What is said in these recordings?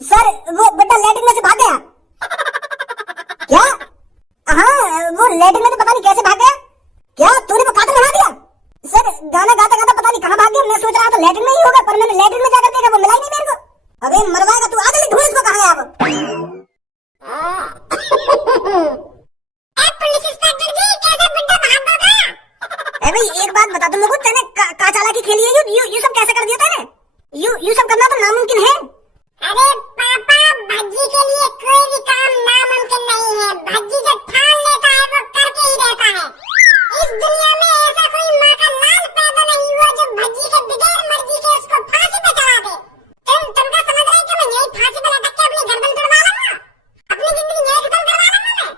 Sir वो बेटा latrine में से भाग गया। क्या? हाँ वो लैट्रिन में से पता नहीं कैसे भाग गया। क्या तूने वो काटन बना दिया? सर गाना गाता गाता पता नहीं कहाँ भाग गया। मैं सोच रहा था लैट्रिन में ही होगा, पर मैंने लैट्रिन में जाकर देखा वो मिला ही नहीं मेरे को। अबे मरवाएगा तू, आ जल्दी ढूंढ इसको कहाँ गया वो। पुलिस इंस्पेक्टर जी, कैसे बुड्ढा भाग गया? ए भाई एक बात बता, तुम लोगों तेने का चालाकी खेली है, यू सब कैसे कर दिया तेने? यू सब करना तो नामुमकिन है। अरे पापा, भज्जी के लिए कोई भी काम नामुमकिन नहीं है। भज्जी जो ठान लेता है वो करके ही रहता है। इस दुनिया में ऐसा कोई माँ का लाल पैदा नहीं हुआ जो भज्जी के बगैर मर्जी के उसको फांसी पे चढ़ा दे। तुम क्या समझ रहे हो कि मैं यही फांसी पे लटक के अपनी गर्दन तोड़वा लूंगा? अपनी जिंदगी यही खत्म करवा लूंगा मैं?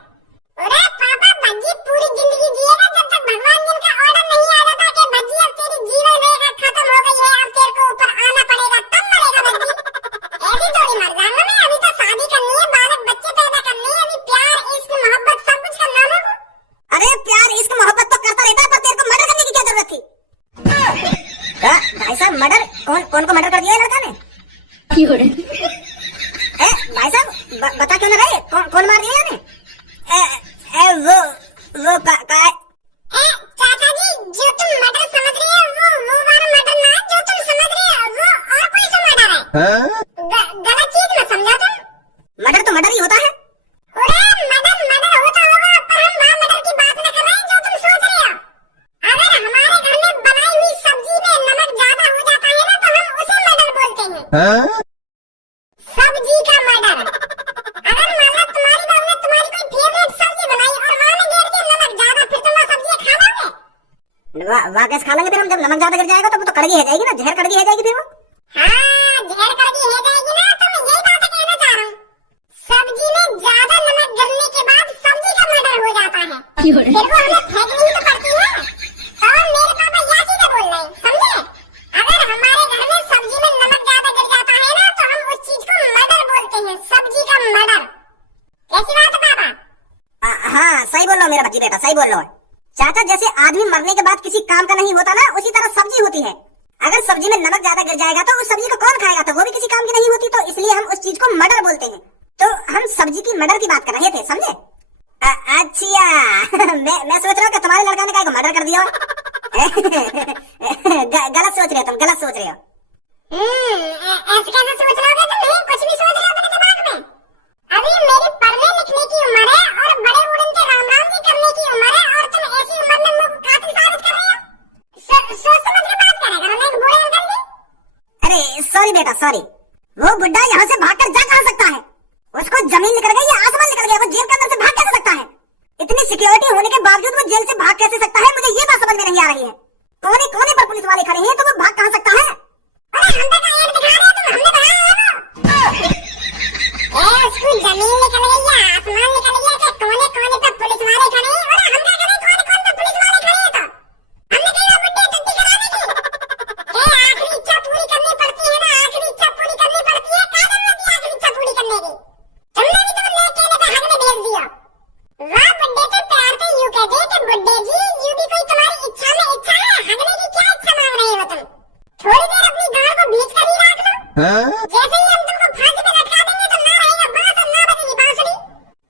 अरे पापा, भज्जी पूरी जिंदगी जिएगा जब तक भगवान जी का ऑर्डर नहीं आ जाता कि भज्जी अब तेरी जीवन रेखा खत्म हो गई है, अब तेरे को ऊपर आना पड़ेगा, तब मरेगा भज्जी। ऐसी थोड़ी मर जाऊंगा मैं। अभी तो शादी करनी है, बालक बच्चे पैदा करने हैं, अभी प्यार इश्क मोहब्बत सब कुछ करना है। अरे प्यार इश्क मोहब्बत तो करता रहता है, पर तेरे को मर्डर करने की क्या जरूरत थी? भाई साहब मर्डर कौन को मर्डर कर दिया है लड़का ने? भाई साहब बता क्यों ना रहे, कौन मार दिया ने? वो चाचा जी, जो तुम मर्डर समझ रहे हो वो वाला मर्डर ना, जो तुम समझ रहे हो वो और कोई सा मर्डर है। गलत चीज मत समझा तुम। मर्डर तो मर्डर ही होता है। अरे मर्डर होता होगा, पर हम वहाँ मर्डर की बात न कर रहे हैं जो तुम सोच रहे हो। अगर हमारे घर में बनाई हुई सब्जी में नमक ज्यादा हो जाता है ना, तो हम उसे मर्डर बोलते हैं। सब्जी का मर्डर। अगर मान लो तुम्हारी बहू ने तुम्हारी कोई फेवरेट सब्जी बनाई और वहाँ में गिर गया नमक ज्यादा, फिर तुम वो सब्जी खा लोगे? वाह कैसे खा लेंगे फिर हम, जब नमक ज्यादा गिर जाएगा तो वो तो कड़वी हो जाएगी ना, जहर कड़वी हो जाएगी फिर वो। हाँ, जहर कड़वी हो जाएगी ना, तो मैं यही बात कहना चाह रहा हूँ। सब्जी में ज्यादा नमक गिरने के बाद सब्जी का मर्डर हो जाता है, फिर वो हमें फेंकनी ही तो पड़ती है। और मेरे पापा यह चीजें बोल रहे हैं, समझे? अगर हमारे घर में सब्जी में नमक ज्यादा गिर जाता है ना, तो हम उस चीज को मर्डर बोलते हैं, सब्जी का मर्डर। कैसी बात है पापा? हाँ सही बोल रहा हूँ मेरा बच्ची बेटा, सही बोल रहा है चाचा। जैसे आदमी मरने के बाद किसी काम का नहीं होता ना, उसी तरह सब्जी होती है। अगर सब्जी में नमक ज्यादा गिर जाएगा तो उस सब्जी को कौन खाएगा, तो वो भी किसी काम की नहीं होती, तो इसलिए हम उस चीज को मर्डर बोलते हैं। तो हम सब्जी की मर्डर की बात कर रहे थे, समझे? अच्छा मैं सोच रहा हूँ कि तुम्हारे लड़का ने क्या मर्डर कर दिया। गलत सोच रहे हो तुम, गलत सोच रहे हो। ऐसे कैसे सोच रहे हो? तुम कुछ भी सोच रहे हो अपने दिमाग में। अभी मेरी पढ़ने लिखने की उम्र है और बड़े उड़न के राम राम जी करने की उम्र है, और तुम ऐसी उम्र में मुझे कातिल साबित कर रहे हो। सोच समझ के बात करेगा ना, एक बूढ़े अंकल जी। अरे सॉरी बेटा सॉरी, वो बुड्ढा यहाँ से भागकर जा कहाँ सकता है? उसको जमीन निकल गई या आसमान निकल गया, वो जेल के अंदर से भाग कैसे सकता है? इतनी सिक्योरिटी होने के बावजूद वो जेल से भाग कैसे सकता है, मुझे ये बात समझ में नहीं आ रही है। कोने पर पुलिस वाले खड़े हैं तो वो भाग कहाँ सकता है? अरे हम तो ऐड दिखा रहे हो, तुम हमने बनाया है वो। उसको जमीन निकल गई या आसमान निकल गया, क्या कोने पर पुलिस वाले खड़े हैं? अरे हम क्या करें, कोने पे पुलिस वाले खड़े हैं तो हमने कहीं वो बुड्ढे टट्टी कराने की। आखिरी इच्छा पूरी करनी पड़ती है ना, आखिरी इच्छा पूरी करनी पड़ती है। क्या जरूरत है आखिरी इच्छा पूरी करने की? तुमने भी तो मेरे कहने पे हक में भेज दिया। वाह बुड्ढे, तो प्यार से यूं कहते कि बुड्ढे जी, यूं भी कोई तुम्हारी इच्छा में इच्छा है, हगने की क्या इच्छा मांग रहे हो तुम? थोड़ी देर अपनी गांड को बीच कर ही रख लो। जैसे ही हम तुमको फांसी पे लटका देंगे तो ना रहेगा बांस और ना बजेगी बांसुरी।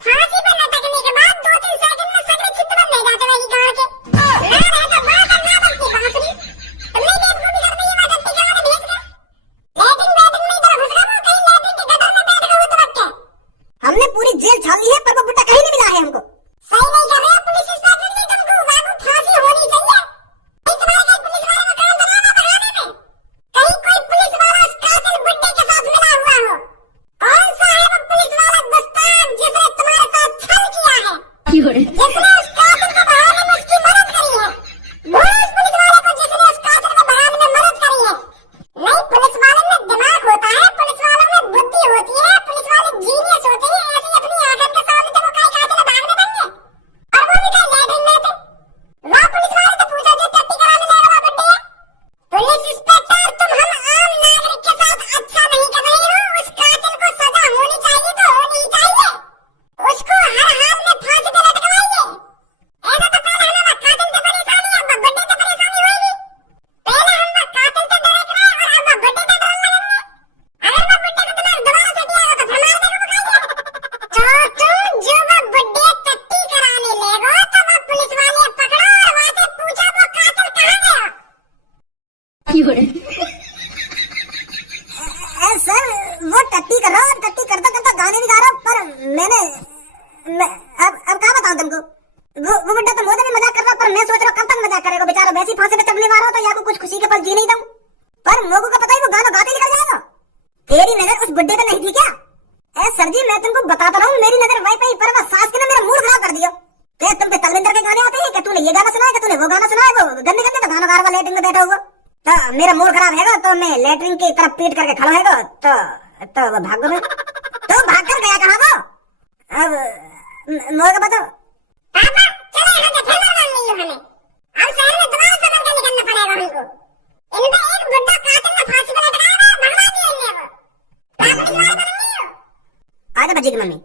फांसी पे लटकने के बाद 2-3 सेकंड में सगरे चित्त बन नहीं जाते वाली गांड के, ना रहेगा बांस और ना बजती बांसुरी। तुमने बेवकूफी कर दी है, मैं टट्टी कराने भेज कर। लैट्रिन में इधर घुस रहा हूँ, कहीं लैट्रिन के गटर में बैठ गए हो तो रख के। हमने पूरी जेल छान ली है, पर वो बुड्ढा कहीं नहीं मिला है हमको। सही नहीं कर रहे हो पुलिस इंस्पेक्टर जी, तुमको वाकई फांसी होनी चाहिए। तुम्हारे कहीं पुलिस वाले को काम बनाना बढ़ाने में, कहीं कोई पुलिस वाला उस कातिल बुड्ढे के साथ मिला अब क्या बताऊं तुमको। वो बुड्ढा तो मुझे भी मजाक कर रहा, पर मैं सोच रहा कब तक मजाक करेगा बेचारा, वैसी फांसी पे चढ़ने वाला हो तो या को कुछ खुशी के पल जी नहीं दूं। पर मोगू का पता ही वो गाना गाते निकल जाएगा। तेरी नजर उस बुड्ढे पे नहीं थी क्या? सर जी मैं तुमको बताता रहा हूँ, मेरी नजर वही पे, पर वो सास के ने मेरा मूड खराब कर दिया। तुम पे तलविंदर के गाने आते हैं क्या? तूने ये गाना सुना है क्या? तूने वो गाना सुना है? वो गंदे गंदे तो गाना गा रहा लेटरिन में बैठा हुआ। तो मेरा मूड खराब हैगा तो मैं लेटरिन की तरफ पीट करके खड़ा हैगा तो वो भाग गया। तो भाग कर गया कहाँ वो? अब मोर का बताओ। पापा चलो यहाँ से फिर मान ली हमें। अब शहर में दोबारा समझ कर निकलना पड़ेगा हमको। इनका एक बुड्ढा कातिल ने फांसी पर लटकाया है, भगवा दिया इनने वो। पापा की बात बन रही हो। आजा बच्ची की मम्मी।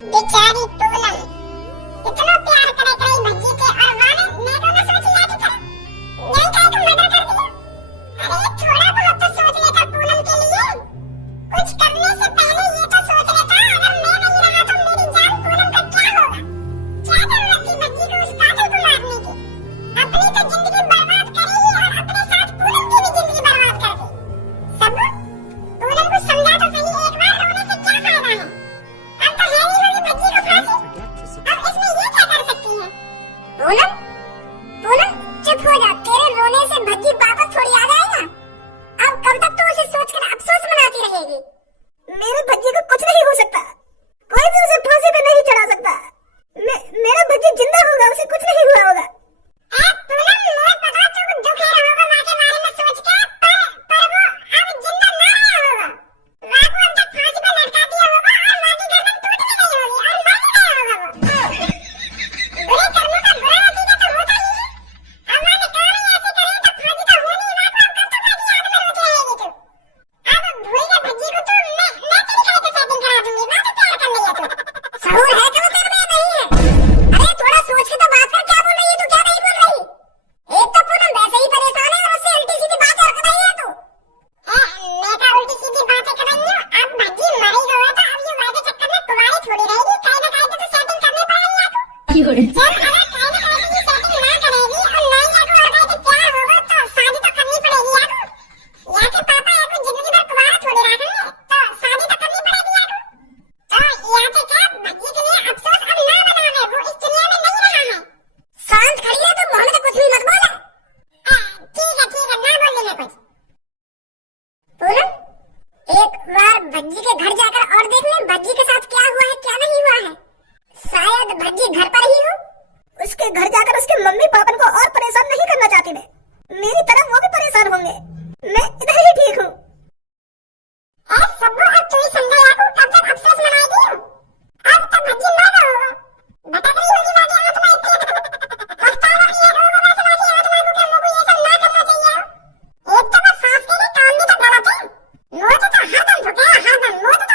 बेचारी पूनम इतना प्यार करे करे भज्जी के, और माने मैं तो ना सोच लिया कि कर नहीं कहे तो मर्डर कर दिया। अरे थोड़ा बहुत तो सोच लेता पूनम के लिए। कुछ करने से पहले ये तो सोच लेता अगर मैं नहीं रहा तो मेरी जान पूनम का क्या होगा। क्या जरूरत थी भज्जी को उस कातिल को मारने की। अपनी तो जिंदगी बर्बाद करी ही और अपने साथ पूनम की भी जिंदगी बर्बाद कर दी। सब पूनम को समझा तो सही, एक बार रोने से क्या फायदा है। अब तो है ही होगी भज्जी को फांसी। अब इसमें ये क्या कर सकती है? पूनम पूनम चुप हो जा, तेरे रोने से भज्जी वापस थोड़ी आ जाएगा। अब कब तक तो उसे सोचकर अफसोस मनाती रहेगी। मेरे भज्जी को कुछ नहीं हो सकता, कोई भी उसे फांसी पे नहीं चढ़ा सकता। मेरा भज्जी जिंदा होगा, उसे कुछ नहीं हुआ होगा। पूनम मुझे पता तुम दुख है होगा माँ के बारे में सोच के, पर वो अब जिंदा ना रहा होगा। माँ को अब तक फांसी पर लटका दिया होगा और माँ की गर्दन टूट भी गई होगी और मर भी गया होगा वो। बुरे कर्मों का बुरा नतीजा तो होता ही है। अब माँ ने कहा नहीं ऐसे करें तो फांसी तो होनी ही। माँ को अब कब तक फांसी याद में रोती रहेगी तू। अब भूल जा भज्जी को, तो मैं तेरी घर से सेटिंग करा दूंगी। माँ तो प्यार कर लिया तू। सहूर है कब तेरे में नहीं है? अरे थोड़ा सोच के तो बात कर, क्या बोल रही है तू, क्या नहीं बोल रही। एक तो पूनम वैसे ही परेशान है और उससे उल्टी सीधी बातें कर रही है तू। मैं क्या उल्टी सीधी बातें कर रही हूँ? अब भज्जी मर ही गया था, अब ये वादे चक्कर में कुंवारी थोड़ी रहेगी। कहीं ना कहीं तो सेटिंग करनी पड़ेगी या तो। चल अगर कहीं ना कहीं ये सेटिंग ना करेगी और नहीं या तो और कहीं से प्यार होगा तो शादी तो करनी पड़ेगी या तो। या के पापा या को जिंदगी भर कुंवारा थोड़ी रखेंगे, तो शादी तो करनी पड़ेगी या तो। या के क्या भज्जी के लिए अफसोस अब ना बनावे, वो इस दुनिया में नहीं रहा है। शांत खड़ी है तो मोहन कुछ भी मत बोले। ठीक है ना बोल लेना कुछ। पूनम एक बार भज्जी के घर जाकर और देख ले भज्जी के साथ क्या हुआ है क्या नहीं हुआ है। शायद भज्जी घर पर ही हो। उसके घर जाकर उसके मम्मी पापा को और परेशान नहीं करना चाहती मैं, मेरी तरफ वो भी परेशान होंगे। मैं इधर ही ठीक हूँ। सब्बू अब तू ही समझा याकू, कब तक अफसोस मनाएगी? अब तो भज्जी मर गया होगा, भटक रही होगी बाकी आत्मा इतनी। पछतावा भी है रोग वैसे बाकी आत्मा को कि मुझे ये सब ना करना चाहिए। एक तो बस सांस के लिए काम भी तो गलत है। मोह तो हरदम भुकेगा हरदम, मोह तो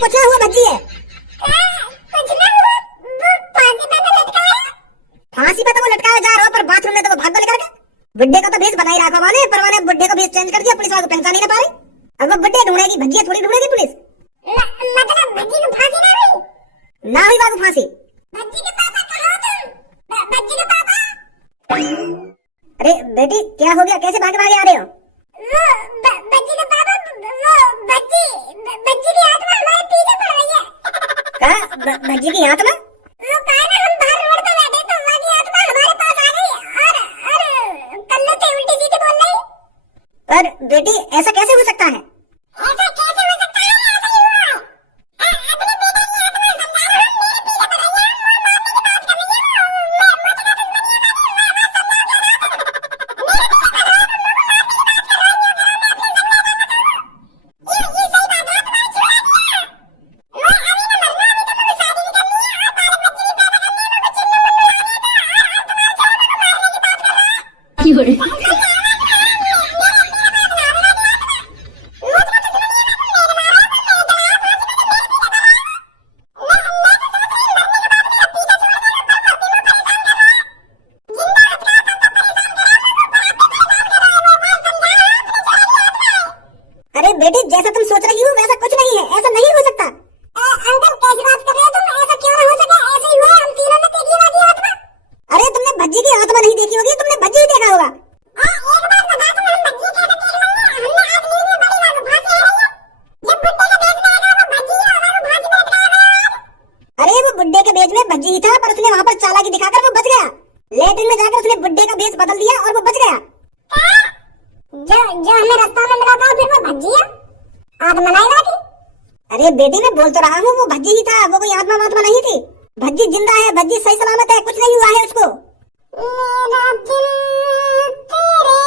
कुछ ना हुआ भज्जी है। कुछ ना हुआ, वो फांसी पे तो लटका है। फांसी पे तो वो लटकाया जा रहा है, पर बाथरूम में तो वो भाग लेकर के। बुड्ढे का तो भेष बना ही रखा माने, पर मैंने बुड्ढे का भेष चेंज कर दिया, पुलिस वालों को पहचान ही ना पा रही। अब वो बुड्ढे ढूंढेगी, भज्जी थोड़ी ढूंढेगी पुलिस। मतलब भज्जी को फांसी ना हुई? ना हुई बाबू फांसी। भज्जी के पापा कहाँ हो तुम? भज्जी के पापा? अरे बेटी क्या हो गया, कैसे भागे भागे आ रहे हो? वो भज्जी के पापा, वो भज्जी की आत्मा हमारे पीछे पड़ रही है। कहा भज्जी की आत्मा? वो कहा ना, हम बाहर रोड पे बैठे तो वहाँ की आत्मा हमारे पास आ गई और कल्ले से उल्टी सीधी बोल रही। पर बेटी ऐसा कैसे हो सकता है? ऐसा कैसे हो सकता है? ऐसा ही हुआ है। अपने बेटे की आत्मा समझा रहा हूँ, मेरे पीछे पड़ रही है और मारने की बात कर रही है। अरे बेटी जैसा तुम सोच रही हो वैसा कुछ नहीं है, ऐसा नहीं हो सकता। अंकल कैसी बात कर रहे हो तुम? ऐसा क्यों ना हो सके? ऐसे ही हुआ है, हम तीनों ने देखी वाली आत्मा। अरे तुमने भज्जी की आत्मा नहीं देखी होगी, तुमने भज्जी ही देखा होगा। एक बात बता, तुम हम भज्जी कैसे देख लेंगे? हमने आज न्यूज़ में पढ़ी बात फांसी आ रही है। जब बुड्ढे का भेष में आएगा वो भज्जी ही होगा, वो फांसी पे लटकाएगा। अरे वो बुड्ढे के भेष में भज्जी ही था, पर उसने वहाँ पर चालाकी दिखाकर वो बच गया। लेटरिन में जाकर उसने बुड्ढे का भेष बदल दिया और वो बच गया। जो हमें रास्ता में मिला था फिर वो भज्जी है? आत्मा नहीं थी? अरे बेटी मैं बोल तो रहा हूँ वो भज्जी ही था, वो कोई आत्मा वात्मा नहीं थी। भज्जी जिंदा है, भज्जी सही सलामत है, कुछ नहीं हुआ है उसको। मेरा दिल तेरे